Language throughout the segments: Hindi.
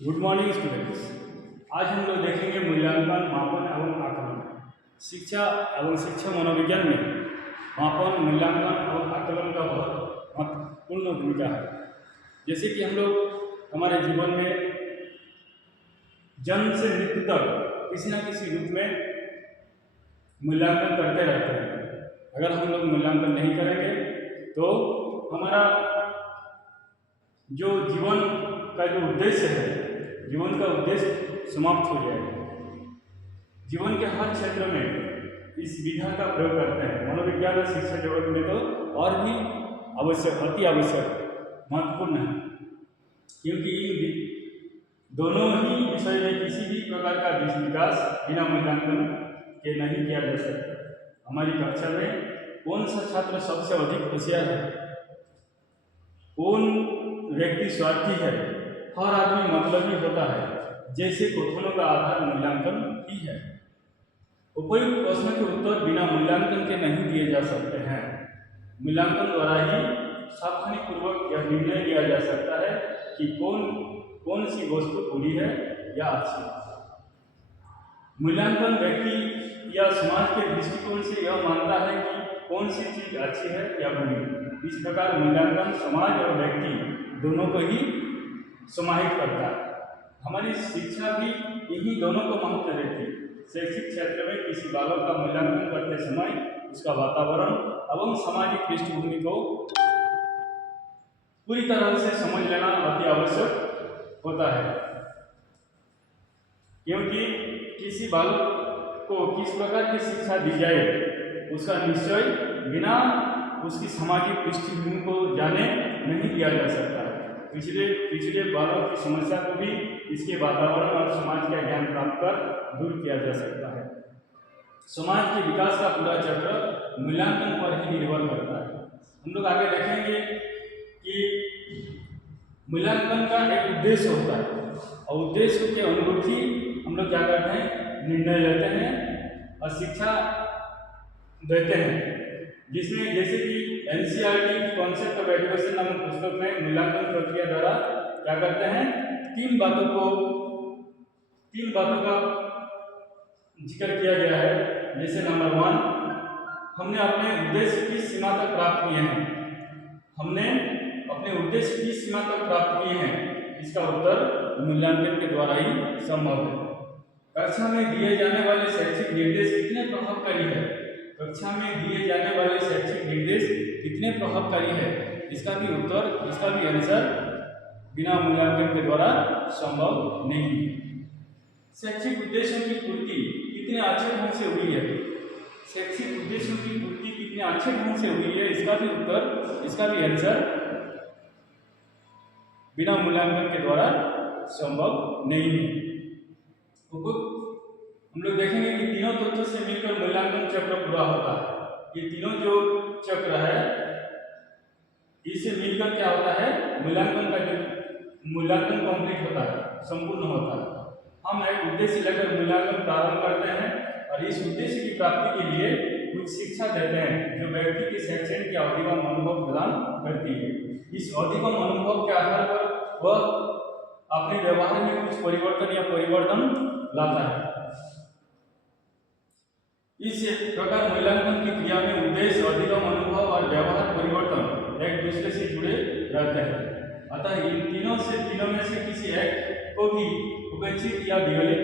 Good morning students. आज हम लोग देखेंगे मूल्यांकन, मापन एवं आकलन। शिक्षा एवं शिक्षा मनोविज्ञान में मापन, मूल्यांकन और आकलन का बहुत महत्वपूर्ण भूमिका है। जैसे कि हम लोग हमारे जीवन में जन्म से मृत्यु तक किसी न किसी रूप में मूल्यांकन करते रहते हैं। अगर हम लोग मूल्यांकन नहीं करेंगे तो हमारा जो जीवन का जो उद्देश्य है, जीवन का उद्देश्य समाप्त हो जाएगा। जीवन के हर क्षेत्र में इस विधा का प्रयोग करते हैं। मनोविज्ञान और शिक्षा जगत में तो और भी आवश्यक, अति आवश्यक, महत्वपूर्ण है, क्योंकि इन दोनों ही विषय में किसी भी प्रकार का विकास बिना मूल्यांकन के नहीं किया जा सकता। हमारी कक्षा में कौन सा छात्र सबसे अधिक होशियार है, कौन व्यक्ति स्वार्थी है, हर आदमी मतलबी होता है, जैसे कथनों का आधार मूल्यांकन ही है। उपयुक्त प्रश्न के उत्तर बिना मूल्यांकन के नहीं दिए जा सकते हैं। मूल्यांकन द्वारा ही सावधानी पूर्वक यह निर्णय लिया जा सकता है कि कौन सी वस्तु बुरी है या अच्छी। मूल्यांकन व्यक्ति या समाज के दृष्टिकोण से यह मानता है कि कौन सी चीज अच्छी है या बुरी। इस प्रकार मूल्यांकन समाज और व्यक्ति दोनों को ही समाहित करता है। हमारी शिक्षा भी इन्हीं दोनों को महत्व देती है। शैक्षिक क्षेत्र में किसी बालक का मूल्यांकन करते समय उसका वातावरण एवं सामाजिक पृष्ठभूमि को पूरी तरह से समझ लेना अति आवश्यक होता है, क्योंकि किसी बालक को किस प्रकार की शिक्षा दी जाए उसका निश्चय बिना उसकी सामाजिक पृष्ठभूमि को जाने नहीं किया जा सकता। पिछले बालक की समस्या को भी इसके वातावरण और समाज का ज्ञान प्राप्त कर दूर किया जा सकता है। समाज के विकास का पूरा चक्र मूल्यांकन पर ही निर्भर करता है। हम लोग आगे देखेंगे कि मूल्यांकन का एक उद्देश्य होता है और उद्देश्य के अनुरूप ही हम लोग क्या करते हैं, निर्णय लेते हैं और शिक्षा देते हैं। जिसमें जैसे कि एनसीईआरटी कॉन्सेप्ट ऑफ एजुकेशन नामक पुस्तक में मूल्यांकन प्रक्रिया द्वारा क्या करते हैं, तीन बातों का जिक्र किया गया है। जैसे नंबर 1, हमने अपने उद्देश्य की सीमा तक प्राप्त किए हैं। हमने अपने उद्देश्य की सीमा तक प्राप्त किए हैं, इसका उत्तर मूल्यांकन के द्वारा ही संभव है। कक्षा में दिए जाने वाले शैक्षिक निर्देश कितने प्रभावकारी है, कक्षा में दिए जाने वाले शैक्षिक निर्देश कितने प्रभावकारी है, इसका भी उत्तर, इसका भी आंसर बिना मूल्यांकन के द्वारा संभव नहीं है। शैक्षिक उद्देश्यों की पूर्ति कितने अच्छे ढंग से हुई है, शैक्षिक उद्देश्यों की पूर्ति कितने अच्छे ढंग से हुई है, इसका भी उत्तर, इसका भी आंसर बिना मूल्यांकन के द्वारा संभव नहीं है। हम लोग देखेंगे कि तीनों तत्वों से मिलकर मूल्यांकन चक्र पूरा होता है। ये तीनों जो चक्र है, इससे मिलकर क्या होता है, मूल्यांकन कंप्लीट होता है, संपूर्ण होता है। हम एक उद्देश्य लेकर मूल्यांकन प्रारंभ करते हैं और इस उद्देश्य की प्राप्ति के लिए कुछ शिक्षा देते हैं जो व्यक्ति के शैक्षणिक या अधिगम अनुभव प्रदान करती है। इस अधिगम अनुभव के आधार पर वह अपने व्यवहार में कुछ परिवर्तन लाता है। इस प्रकार मूल्यांकन की क्रिया में उद्देश्य, अधिगम अनुभव और व्यवहार परिवर्तन एक दूसरे से जुड़े रहते हैं। अतः इन तीनों में से किसी एक को भी उपेक्षित या विगलित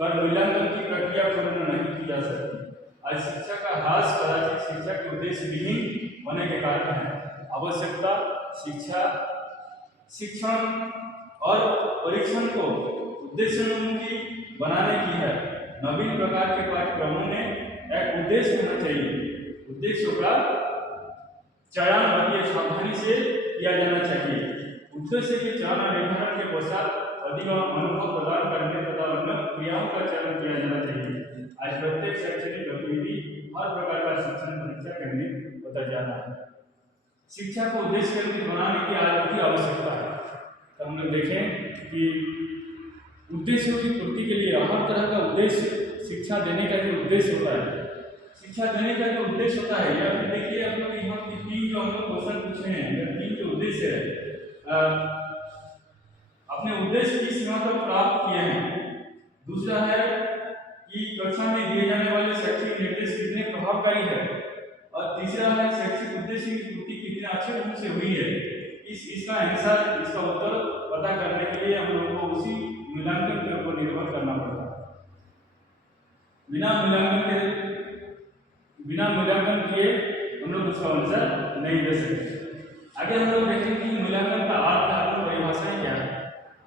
कर मूल्यांकन की प्रक्रिया पूर्ण नहीं की जा सकती। आज शिक्षा का ह्रास कदाचित शिक्षा के उद्देश्य विहीन होने के कारण है। आवश्यकता शिक्षण और परीक्षण को उद्देश्योन्मुखी बनाने की है। नवीन प्रकार के पाठ्यक्रमों में एक उद्देश्य होना चाहिए। उद्देश्यों का चयन अति सावधानी से किया जाना चाहिए। उद्देश्य के चयन और निर्धारण के पश्चात अधिगम अनुभव प्रदान करने तथा अन्य क्रियाओं का चयन किया जाना चाहिए। आज प्रत्येक शैक्षणिक गतिविधि हर प्रकार का शिक्षण परीक्षा करने होता जा रहा है। शिक्षा को उद्देश्य केंद्रित बनाने की आज की आवश्यकता है। तो हम लोग देखें कि उद्देश्यों की पूर्ति के लिए हर तरह का उद्देश्य, शिक्षा देने का जो उद्देश्य होता है, शिक्षा देने का जो उद्देश्य होता है, या फिर देखिए आप लोग यहाँ की तीन जो हम लोग क्वेश्चन पूछे हैं, तीन जो उद्देश्य है, अपने उद्देश्य की सीमा तक प्राप्त किए हैं। दूसरा है कि कक्षा में दिए जाने वाले शैक्षिक निर्देश कितने प्रभावकारी है। और तीसरा है शैक्षिक उद्देश्य की पूर्ति कितने अच्छे ढंग से हुई है। इसका आंसर, इसका उत्तर पता करने के लिए हम लोगों को उसी मूल्यांकन के ऊपर निर्भर करना पड़ता है। बिना मूल्यांकन किए हम लोग उसका आंसर नहीं दे सकते। आगे हम लोग देखेंगे कि मूल्यांकन का अर्थ और परिभाषाएं क्या है।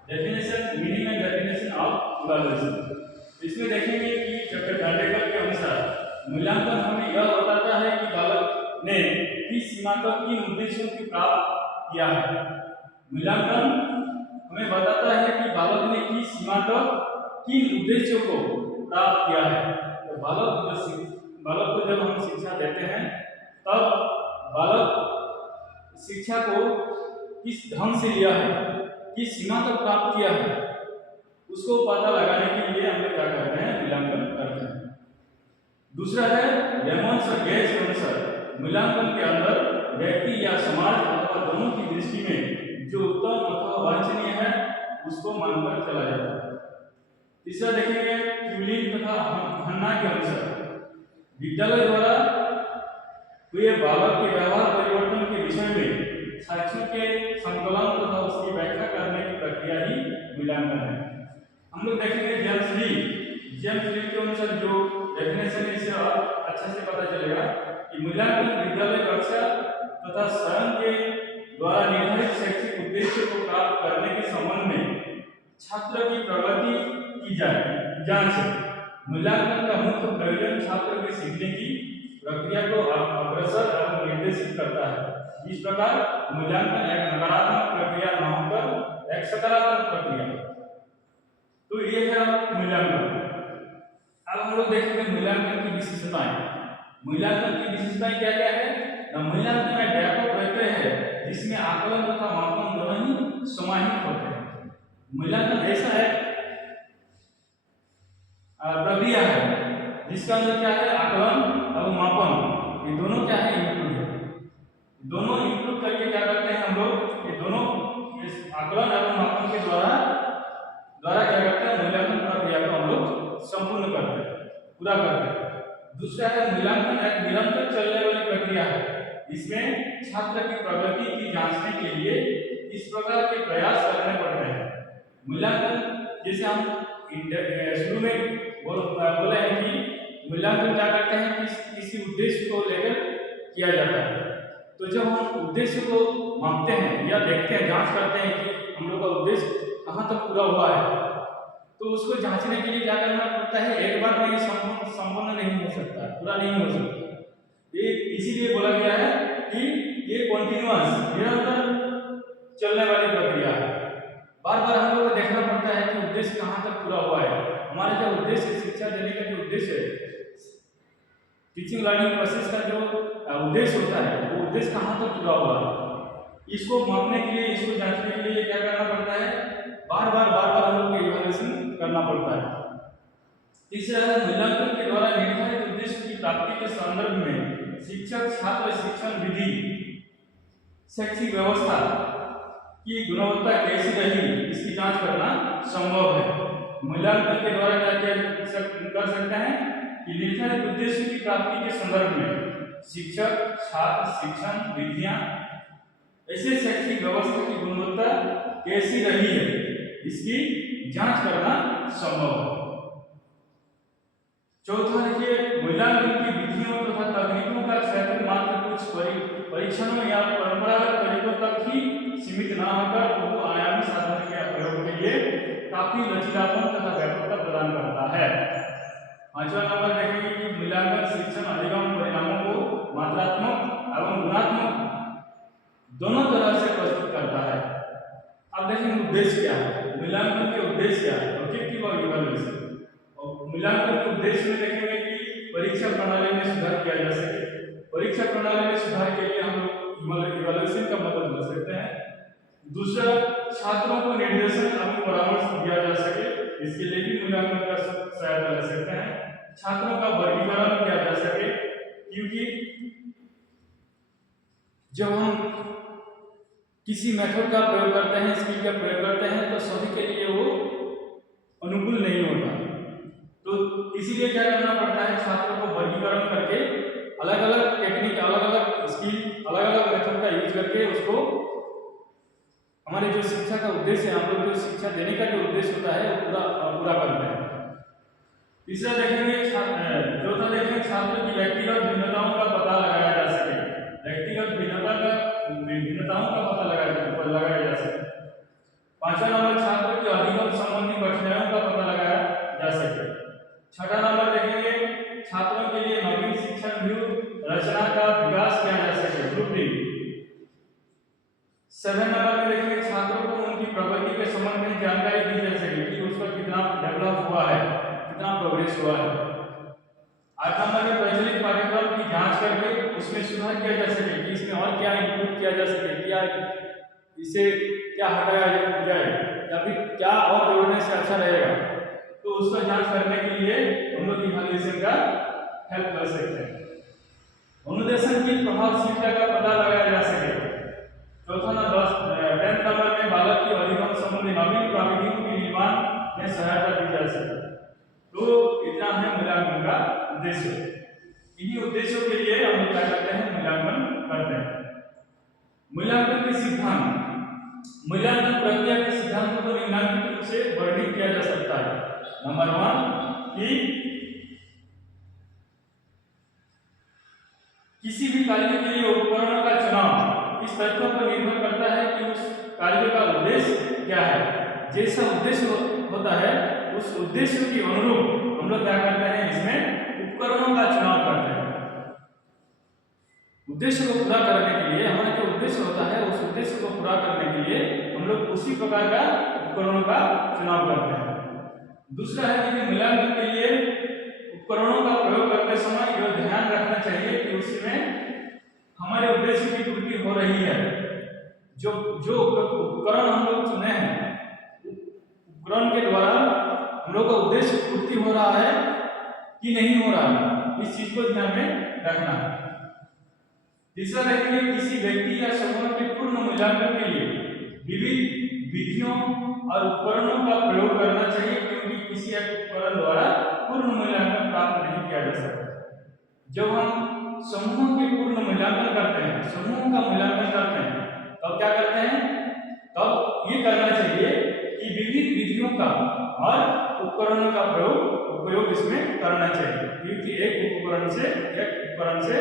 Definition, meaning and definition of evaluation. इसमें देखेंगे कि डॉक्टर गार्डेकर के अनुसार मूल्यांकन हमें यह बताता है कि बालक ने किस सीमा तक किन उद्देश्यों की प्राप्त किया है। मूल्यांकन हमें बताता है कि बालक ने किस सीमा तक किन उद्देश्यों को प्राप्त किया है। तो बालक को जब हम शिक्षा देते हैं तब बालक शिक्षा को किस ढंग से लिया है, किस सीमा तक प्राप्त किया है, उसको पता लगाने के लिए हम लोग क्या करते हैं, मूल्यांकन करते हैं। दूसरा है लेमन्स और गेज के अनुसार मूल्यांकन के अंदर व्यक्ति या समाज अथवा दोनों की दृष्टि में जो उत्तम अथवा वांछनीय है उसको मानकर चला जाता है। तीसरा देखेंगे क्यूलिन तथा हन्ना के अनुसार विद्यालय द्वारा हुए बालक के व्यवहार परिवर्तन के विषय में साक्ष्यों के संकलन तथा उसकी व्याख्या करने की प्रक्रिया ही मूल्यांकन है। हम लोग देखेंगे जेम्स ली के अनुसार जो डेफिनेशन है इससे अच्छे से पता चलेगा कि मूल्यांकन विद्यालय कक्षा तथा स्वयं के द्वारा निर्धारित शैक्षिक उद्देश्य को प्राप्त करने के संबंध में छात्र की प्रगति की जांच है। मूल्यांकन का मुख्य प्रयोजन छात्र के सीखने की प्रक्रिया को अग्रसर एवं निर्देशित करता है। इस प्रकार मूल्यांकन एक नकारात्मक प्रक्रिया न होकर एक सकारात्मक प्रक्रिया है। तो ये है मूल्यांकन। अब हम लोग देखेंगे मूल्यांकन की विशेषताएं। मूल्यांकन की विशेषताएं क्या क्या है? मूल्यांकन एक व्यापक प्रक्रिया है जिसमें आकलन तथा मापन दोनों ही समाहित होते हैं। मूल्यांकन ऐसा है प्रक्रिया है जिसका अंदर क्या है, आकलन और मापन, ये दोनों क्या है, इंक्लूड है। दोनों इंक्लूड करके क्या करते हैं हम लोग, ये दोनों इस आकलन और मापन के द्वारा क्या करते हैं, मूल्यांकन प्रक्रिया को हम लोग संपूर्ण करते हैं, पूरा करते हैं। दूसरा है मूल्यांकन एक निरंतर चलने वाली प्रक्रिया है। इसमें छात्र की प्रगति की जांचने के लिए इस प्रकार के प्रयास करने पड़ते हैं। मूल्यांकन जैसे हम शुरू में बोले हैं कि मूल्यांकन क्या करते हैं कि किसी उद्देश्य को लेकर किया जाता है। तो जब हम उद्देश्य को मापते हैं या देखते हैं, जांच करते हैं कि हम लोग का उद्देश्य कहाँ तक पूरा हुआ है, तो उसको जांचने के लिए क्या करना पड़ता है, एक बार में संपूर्ण नहीं हो सकता, पूरा नहीं हो सकता। ये इसीलिए बोला गया है कि ये कॉन्टिन्यूअस निरंतर चलने वाली प्रक्रिया है। बार बार हम लोग को देखना पड़ता है कि उद्देश्य कहाँ तक पूरा हुआ है। हमारा जो उद्देश्य, शिक्षा देने का जो उद्देश्य है, टीचिंग लर्निंग प्रोसेस का जो उद्देश्य होता है, वो उद्देश्य कहाँ तक पूरा हुआ है, इसको मापने के लिए, इसको जांचने के लिए क्या करना पड़ता है, बार बार हम लोग को इवैल्यूएशन करना पड़ता है। तीसरा है मूल्यांकन के द्वारा निर्धारित उद्देश्य की प्राप्ति के संदर्भ में शिक्षक छात्र शिक्षण विधि, शैक्षिक व्यवस्था की गुणवत्ता कैसी रही, इसकी जांच करना संभव है। मूल्यांकन के द्वारा क्या कर सकते हैं कि निर्धारित उद्देश्य की प्राप्ति के संदर्भ में शिक्षक छात्र शिक्षण विधियां, ऐसे शैक्षिक व्यवस्था की गुणवत्ता कैसी रही है, इसकी जांच करना संभव है। चौथा देखिए, मूल्यांकन की विधियों तथा तकनीकों का क्षेत्र मात्र कुछ परीक्षणों या परंपरागत तरीकों तक ही सीमित न होकर बहुआयामी साधन के प्रयोग के लिए काफी लचीलापन तथा व्यापकता प्रदान करता है। पांचवा नंबर देखेंगे कि मूल्यांकन शिक्षण अधिगम परिणामों को मात्रात्मक एवं गुणात्मक दोनों तरह से प्रस्तुत करता है। अब देखेंगे उद्देश्य क्या है, मूल्यांकन के उद्देश्य क्या है, ऑब्जेक्टिव और इवैल्यूएशन। और मूल्यांकन के उद्देश्य में देखेंगे कि परीक्षा प्रणाली में सुधार किया जा सके। परीक्षा प्रणाली में सुधार के लिए हम लोग इवैल्यूएशन का मदद ले सकते हैं। दूसरा, छात्रों को निर्देशन एवं परामर्श दिया जा सके, इसके लिए भी मूल्यांकन का सहायता ले सकते हैं। छात्रों का वर्गीकरण किया जा सके, क्योंकि जब हम किसी मेथड का प्रयोग करते हैं, स्किल का प्रयोग करते हैं, तो सभी के लिए वो अनुकूल नहीं होता। तो इसीलिए क्या करना पड़ता है, छात्रों को वर्गीकरण करके अलग अलग टेक्निक, अलग अलग स्किल, अलग अलग मेथड का यूज करके उसको हमारे जो शिक्षा का उद्देश्य है, हम लोग जो शिक्षा देने का जो उद्देश्य होता है वो पूरा करते हैं। तीसरा देखेंगे, चौथा देखेंगे छात्र की व्यक्तिगत भिन्नताओं का पता लगाया जा सके। व्यक्तिगत भिन्नताओं का पता लगाया जा सके। पांचवा नंबर, छात्र की अधिगम संबंधी कठिनाइयों का पता लगाया जा सके। छठा नंबर देखेंगे, छात्रों के लिए नवीन शिक्षण व्यूह रचना का विकास किया जा सके, ब्लूप्रिंट। 7 नंबर में देखेंगे, छात्रों को उनकी प्रगति के संबंध में जानकारी दी जा सके कि उसका कितना डेवलप हुआ है, कितना प्रोग्रेस हुआ है। 8 नंबर में प्रचलित पाठ्यक्रम की जांच करके उसमें सुधार किया जा सके कि इसमें और क्या इंप्रूव किया जा सके, क्या इसे क्या हटाया जाए या फिर क्या और जोड़ने से अच्छा रहेगा, तो उसका जांच करने के लिए हम लोग इवैल्यूएशन का हेल्प कर सकते हैं। अनुदेशन की प्रभावशीलता का पता लगाया जा सके। चौथा नंबर 10 नंबर में बालक की अधिगम संबंधी नवीन प्रविधियों के निर्माण में सहायता दी जा सके। तो इतना है मूल्यांकन का उद्देश्य। इन्हीं उद्देश्यों के लिए हम क्या करते हैं, मूल्यांकन करते हैं। मूल्यांकन के सिद्धांत, मूल्यांकन प्रक्रिया के सिद्धांतों को निम्नलिखित रूप से वर्णित किया जा सकता है। नंबर 1 कि किसी भी कार्य के लिए उपकरणों का चुनाव इस तथ्यों पर निर्भर करता है कि उस कार्य का उद्देश्य क्या है। जैसा उद्देश्य होता है उस उद्देश्य के अनुरूप हम लोग क्या करते हैं, इसमें उपकरणों का चुनाव करते हैं। उद्देश्य को पूरा करने के लिए, हमारा जो उद्देश्य होता है उस उद्देश्य को पूरा करने के लिए हम लोग उसी प्रकार का उपकरणों का चुनाव करते हैं। दूसरा है कि मूल्यांकन के लिए उपकरणों का प्रयोग करते समय यह ध्यान रखना चाहिए कि उसमें हमारे उद्देश्य की पूर्ति हो रही है। जो उपकरण हम लोग चुने हैं, उपकरण के द्वारा हम लोग का उद्देश्य पूर्ति हो रहा है कि नहीं हो रहा है, इस चीज को ध्यान में रखना है। तीसरा देखेंगे, किसी व्यक्ति या समूह के पूर्ण मूल्यांकन के लिए विविध विधियों और उपकरणों का प्रयोग करना चाहिए, क्योंकि किसी एक उपकरण द्वारा पूर्ण मूल्यांकन प्राप्त नहीं किया जा सकता। जब हम समूह के पूर्ण मूल्यांकन करते हैं, समूह का मूल्यांकन करते हैं, तब क्या करते हैं, तब ये करना चाहिए कि विविध विधियों का और उपकरणों का उपयोग इसमें करना चाहिए, क्योंकि एक उपकरण से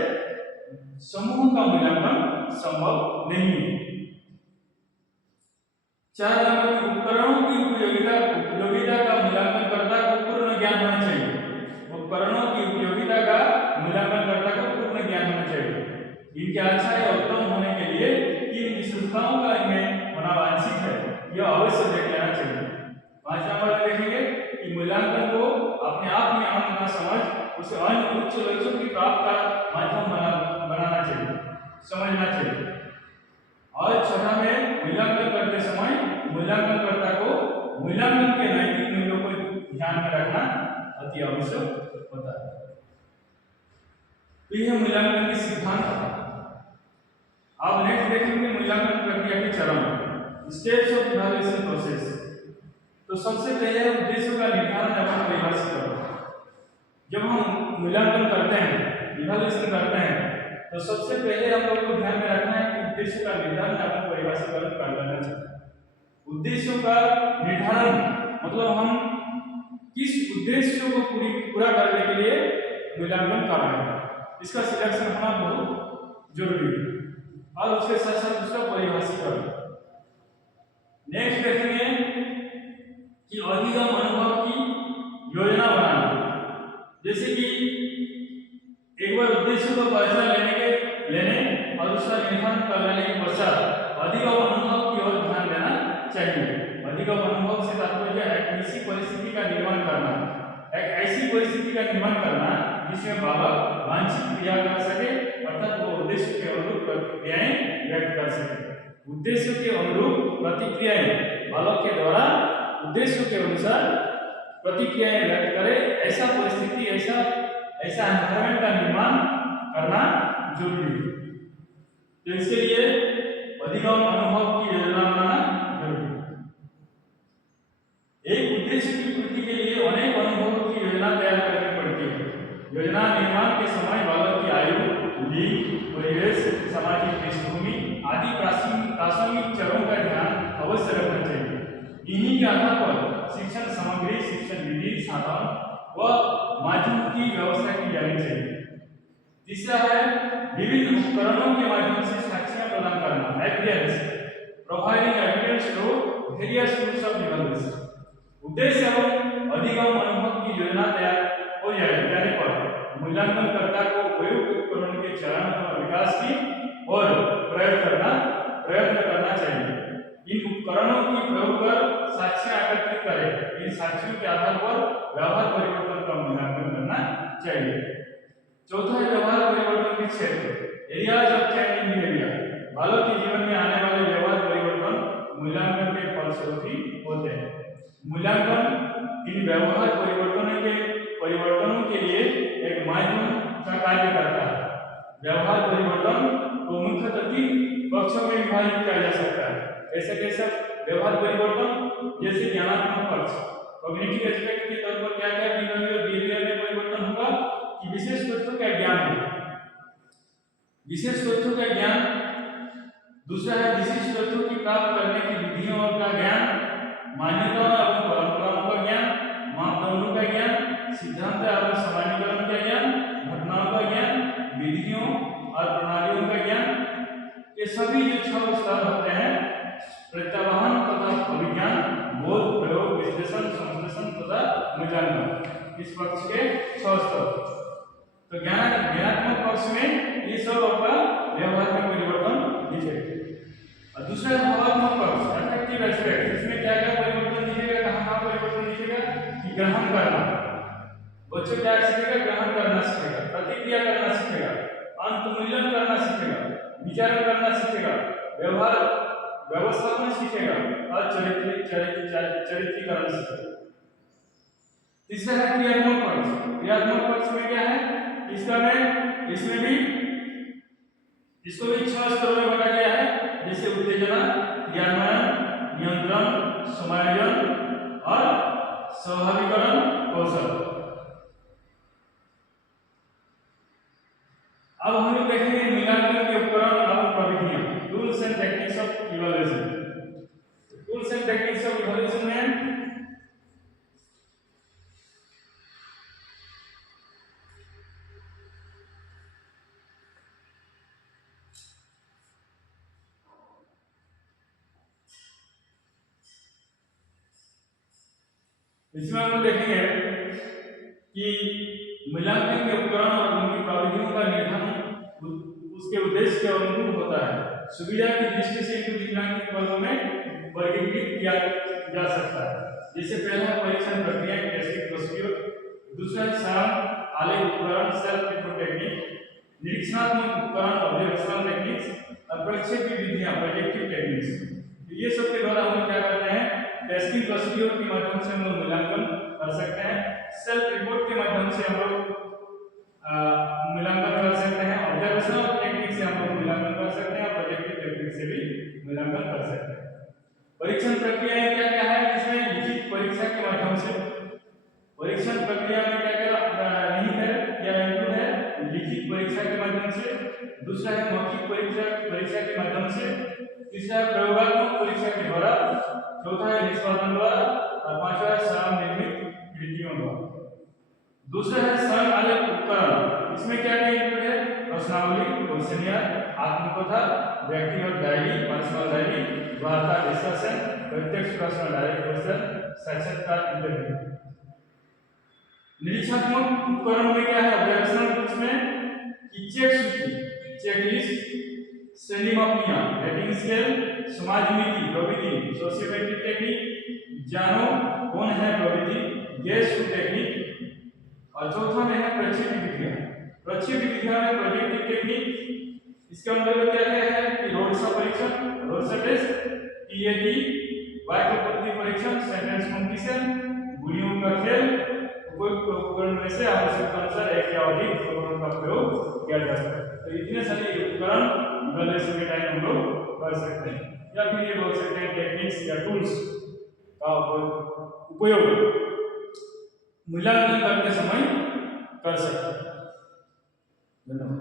समूह का मूल्यांकन संभव नहीं है। 4 नंबर में उपकरणों की उपयोगिता का मूल्यांकनकर्ता को पूर्ण ज्ञान होना चाहिए। उपकरणों की उपयोगिता का मूल्यांकनकर्ता को पूर्ण ज्ञान होना चाहिए। इनके अच्छा या उत्तम होने के लिए किन विशेषताओं का इनमें होना वांछित है, यह अवश्य देख लेना चाहिए। 5 नंबर में देखेंगे कि मूल्यांकन को अपने आप में अंत न समझ उसे अन्य उच्च लक्ष्यों की प्राप्ति का माध्यम बनाना चाहिए, समझना चाहिए। और 6 में मूल्यांकन करते समय मूल्यांकनकर्ता को मूल्यांकन के नैतिक मूल्यों को ध्यान में रखना अति आवश्यक होता है। तो यह मूल्यांकन के सिद्धांत है। अब नेक्स्ट देखेंगे मूल्यांकन प्रक्रिया के चरण, स्टेप्स ऑफ इवैल्यूएशन प्रोसेस। तो सबसे पहले उद्देश्यों का निर्धारण एवं परिभाषित करो। जब हम मूल्यांकन करते हैं, इवैल्यूएशन करते हैं, तो सबसे पहले हम लोग को ध्यान में रखना है कि उद्देश्य का निर्धारण एवं परिभाषित कर लेना चाहिए। उद्देश्यों का निर्धारण मतलब हम किस उद्देश्य को पूरा करने के लिए मूल्यांकन कर रहे हैं, इसका सिलेक्शन होना बहुत जरूरी है, और उसके साथ साथ उसका परिभाषित करना। नेक्स्ट देखेंगे कि अधिगम अनुभव की योजना बनाना। जैसे कि एक बार उद्देश्य को परिचय लेने और उसका निर्धारण कर लेने के पश्चात अधिगम अनुभव की ओर ध्यान देना चाहिए। अधिगम अनुभव से तात्पर्य एक ऐसी परिस्थिति का निर्माण करना, एक ऐसी परिस्थिति का निर्माण करना जिसमें बालक वांछित क्रिया कर सके, अर्थात वो उद्देश्य के अनुरूप प्रतिक्रियाएं व्यक्त कर सके। उद्देश्य के अनुरूप प्रतिक्रियाएं बालक के द्वारा उद्देश्य के अनुसार प्रतिक्रियाएं व्यक्त करे, ऐसा परिस्थिति, ऐसा एनवायरनमेंट का निर्माण करना जरूरी है। तो इसके लिए अधिगम अनुभव की योजना बनाना जरूरी है। एक उद्देश्य की पूर्ति के लिए अनेक अनुभवों की योजना तैयार करनी पड़ती है। योजना निर्माण के समय बालक की आयु, लिंग, परिवेश, सामाजिक पृष्ठभूमि आदि प्रासंगिक चरों का ध्यान अवश्य रखना चाहिए। इन्हीं के आधार पर शिक्षण सामग्री, शिक्षण विधि, साधन व माध्यम की व्यवस्था की जानी चाहिए। तीसरा है विभिन्न उपकरणों के माध्यम से साक्ष्य प्रदान करना, evidence, providing evidence through various tools of evaluation. उद्देश्य एवं अधिगम अनुभव की योजना तैयार हो जाने पर मूल्यांकनकर्ता को उपयुक्त उपकरण के चयन और विकास की और प्रयत्न करना चाहिए। इन उपकरणों की प्रयोग कर साक्ष्य एकत्रित करें। इन साक्ष्यों के आधार पर व्यवहार परिवर्तन का मूल्यांकन करना चाहिए। चौथा है व्यवहार परिवर्तन के क्षेत्र, areas of change in behaviour. बालक के जीवन में आने वाले व्यवहार परिवर्तन मूल्यांकन के फलस्वरूप ही होते हैं। मूल्यांकन इन व्यवहार परिवर्तनों के लिए एक माध्यम का कार्य करता है। व्यवहार परिवर्तन को मुख्यतः 3 पक्षों में विभाजित किया जा सकता है। ऐसे कैसे व्यवहार परिवर्तन, जैसे ज्ञानात्मक पक्ष, कॉग्निटिव एस्पेक्ट के तौर पर क्या-क्या बिहेवियर में परिवर्तन होगा कि विशेष तथ्यों का ज्ञान होगा। विशेष तथ्यों का ज्ञान। दूसरा है विशिष्ट तथ्यों की प्राप्त करने की विधियों का ज्ञान, मान्यताओं एवं परंपराओं का ज्ञान, मापदंडों का ज्ञान, सिद्धांत एवं सामान्यीकरण का ज्ञान, घटनाओं का ज्ञान, विधियों और प्रणालियों का ज्ञान। ये सभी जो 6 स्तर होते हैं, प्रत्यावाहन तथा अभिज्ञान, बोध, प्रयोग, विश्लेषण, संश्लेषण तथा मूल्यांकन, इस पक्ष के 6 स्तर। तो ज्ञानात्मक पक्ष में ये सब आपका व्यवहार में परिवर्तन दिखेगा। और दूसरा भावात्मक पक्ष, अफेक्टिव एस्पेक्ट, इसमें क्या क्या परिवर्तन दिखेगा, कहाँ परिवर्तन दिखेगा कि ग्रहण करना, बच्चों क्या सीखेगा, ग्रहण करना सीखेगा, प्रतिक्रिया करना सीखेगा, अंतर्मूल्यन करना सीखेगा, विचारण करना सीखेगा, व्यवहार व्यवस्थापन सीखेगा और चरित्रीकरण सीखेगा। तीसरा है क्रियात्मक पक्ष। क्रियात्मक पक्ष में क्या है, इसमें भी इसको भी 6 स्तरों में बांटा गया है, जैसे उत्तेजना, क्रियान्वयन, नियंत्रण, समायोजन और स्वाभाविकरण कौशल। अब हम लोग देखेंगे मूल्यांकन के उपकरण एवं प्रविधियां, tools and techniques of evaluation. Tools and techniques of evaluation में इसमें हम लोग देखेंगे कि मूल्यांकन के उपकरण और उनकी प्रविधियों का निर्धारण उसके उद्देश्य के अनुरूप होता है। सुविधा की दृष्टि से इनको निम्नलिखित वर्गों में वर्गीकृत किया जा सकता है। जैसे पहला परीक्षण प्रक्रिया, टेस्टिंग प्रोसीड्यूर, दूसरा सारण आलेख उपकरण, सेल्फ रिपोर्ट टेक्निक, निरीक्षणात्मक उपकरण, ऑब्जर्वेशनल टेक्निक्स और प्रक्षेप की विधियां, प्रोजेक्टिव टेक्निक्स। ये सब के द्वारा हम क्या करते हैं, टेस्टिंग प्रोसीड्यूर के माध्यम से हम लोग मूल्यांकन कर सकते हैं, सेल्फ रिपोर्ट के माध्यम से हम लोग मूल्यांकन कर सकते हैं, ऑब्जर्वेशनल टेक्निक से हम लोग मूल्यांकन कर सकते हैं और प्रोजेक्टिव टेक्निक से भी मूल्यांकन कर सकते हैं। परीक्षण प्रक्रियाएं क्या क्या है, इसमें लिखित परीक्षा के माध्यम से, परीक्षण प्रक्रिया में क्या क्या निहित है या इंक्लूड है, लिखित परीक्षा के माध्यम से, दूसरा है मौखिक परीक्षा के माध्यम से, तीसरा है प्रयोगात्मक परीक्षा के द्वारा, चौथा है निष्पादन द्वारा और पांचवा है स्वयं निर्मित कृतियों द्वारा। दूसरा है स्वयं आलेख उपकरण, इसमें क्या क्या इंक्लूड है, प्रश्नावली, क्वेश्चनियर, आत्मकथा, व्यक्तिगत डायरी, पर्सनल डायरी, वार्ता डिस्कशन, प्रत्यक्ष प्रश्न डायरेक्ट क्वेश्चन, साक्षात्कार इंटरव्यू। निरीक्षणात्मक उपकरण में क्या है, ऑब्जर्वेशनल टूल्स में कि चेक सूची, चेकलिस्ट, श्रेणी मापनियां, रेटिंग स्केल, समाज नीति, प्रविधि, सोशियोमेट्रिक टेक्निक, जानो कौन है प्रविधि, गेस टेक्निक और चौथा में है प्रक्षेप विधियां। प्रक्षेप विधियां में प्रोजेक्टिव टेक्निक, इसके अंतर्गत क्या क्या है कि रोडसा परीक्षण, रोडसा टेस्ट, टीएटी, वाक्य पूर्ति परीक्षण, सेंटेंस कंप्लीशन, गुणियों का खेल, उपकरण में से आवश्यकतानुसार एक या अधिक उपकरणों का प्रयोग किया जा सकता है। तो इतने सारे उपकरण इवैल्यूएशन के टाइम हम लोग कर सकते हैं, या फिर ये बोल सकते हैं टेक्निक्स या टूल्स का उपयोग मूल्यांकन करते समय कर सकते हैं। धन्यवाद।